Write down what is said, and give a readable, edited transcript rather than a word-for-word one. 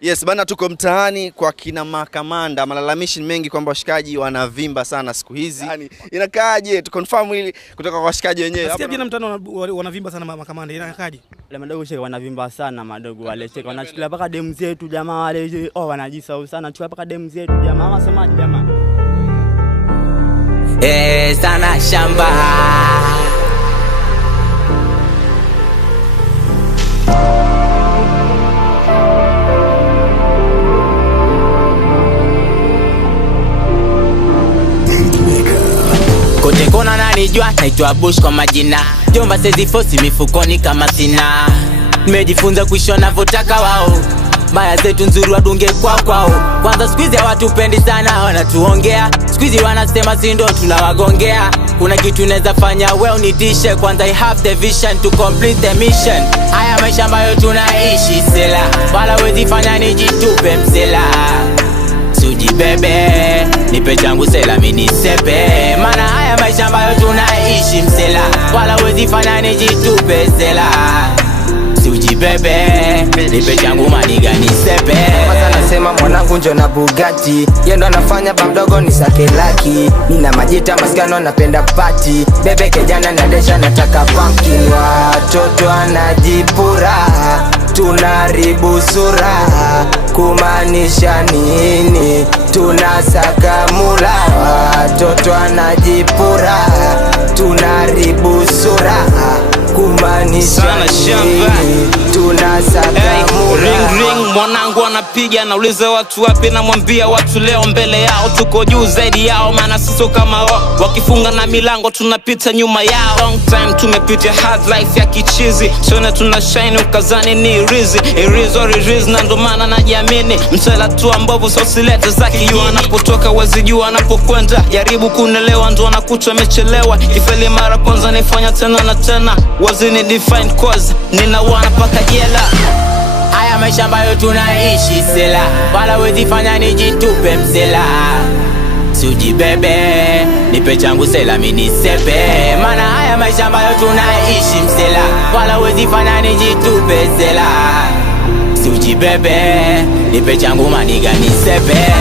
Yes bana, tuko mtaani kwa kina Makamanda. Malalamishi mengi kwamba washikaji wanavimba sana siku hizi. Yaani inakaaje? Tu confirm hili kutoka kwa washikaji wenyewe. Nasikia jana mtaani wanavimba sana Makamanda. Inakaaje? Wale madogo sheka wanavimba sana madogo wale sheka wanachukulia paka demu zetu jamaa wale wanajisahau sana chukua paka demu zetu jamaa wasemaje jamaa. Sana shamba. Kote kona nanijua, naitwa Bush kwa majina. Jomba sezi fosi mifukoni kama sina. Nimejifunza kuishi wanavyotaka wao. Maya zetu nzuri wadunge kwao. Kwanza squeeze ya watu pendi sana wanatuongea. Squeeze wanasema si ndo tunawagongea. Kuna kitu neza fanya we unitishe. Kwanza I have the vision to complete the mission. Haya maisha ambayo tunaishi sela. Wala wezi fanya nijitupe msela. Suji bebe, nipe changu sela mini sepe. Mana haya maisha ambayo tunaishi msela. Wala wezi fanya nijitupe sela. Suji bebe, nipe changu maniga ni sepe. Masa nasema mwanangu njo na Bugatti. Yendo anafanya bamdogo ni sake laki. Nina majita maskano napenda party. Bebe kejana nadesha nataka pumpkin. Watoto anajipura, tunaribu sura. Kumanisha nini? Tunasaka mula. Watoto anajipura, tunaribu sura. Kumanisha nini? Tunasaka mula. Ring ring mwanangu anapiga nauliza watu wapi na mwambia watu leo mbele yao tuko juu zaidi yao maana sisi kama wao wakifunga na milango tunapita nyuma yao. Long time tumepitia hard life ya kichizi sione tuna shine ukazani ni rizi irizo na ndo maana najiamini msela tu ambavu so silete za kijua anapotoka wezi jua anapokwenda jaribu kunelewa ndo anakuta amechelewa ifeli mara kwanza nifanya tena na tena wazini define cause nina wana paka jela. Haya maisha ambayo tunaishi sela. Wala wezi fanya nijitupe msela. Suji bebe, nipe changu sela mini sepe. Mana haya maisha ambayo tunaishi msela. Wala wezi fanya nijitupe sela. Suji bebe, nipe changu maniga ni sepe.